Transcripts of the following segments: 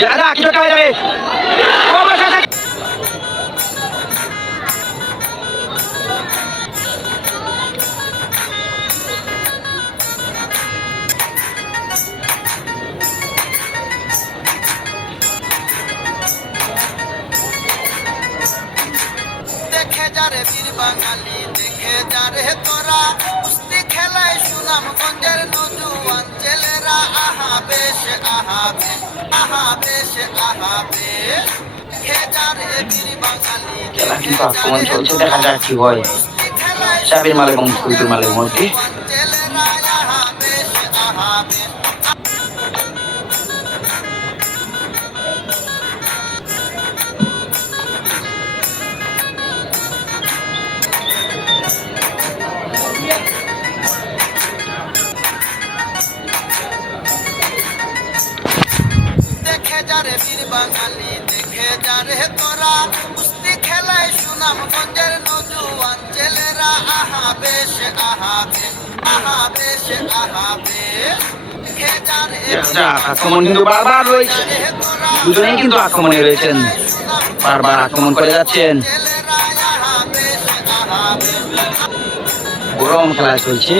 দাদা কিছু টাকা। দেখে যারে বীর বাঙালি দেখে যারে তোরা খেলা কিন্তু আক্রমণ চলছে? দেখা যাক কি হয়। সাবির মাল এবং মালের মধ্যে। বাঙালি দেখে যারে তোরা। কুস্তি খেলায় সুনামগঞ্জের নজুয়ান ছেলেরা আহা বেশ আহা বেশ আহা বেশ আহা বেশ। আক্রমণ কিন্তু বারবার রয়েছে। দুজনেই কিন্তু আক্রমণে রয়েছেন। বারবার আক্রমণ করে যাচ্ছেন। গরম খেলা চলছে।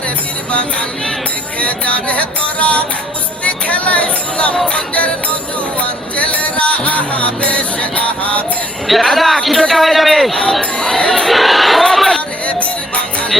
যারে বীর বাঙালি দেখে যারে তোরা। কুস্তি খেলায় সুনামগঞ্জের নজুয়ান ছেলেরা আহা বেশ আহা দাদা কিছু যাবে? ও বীর বাঙালি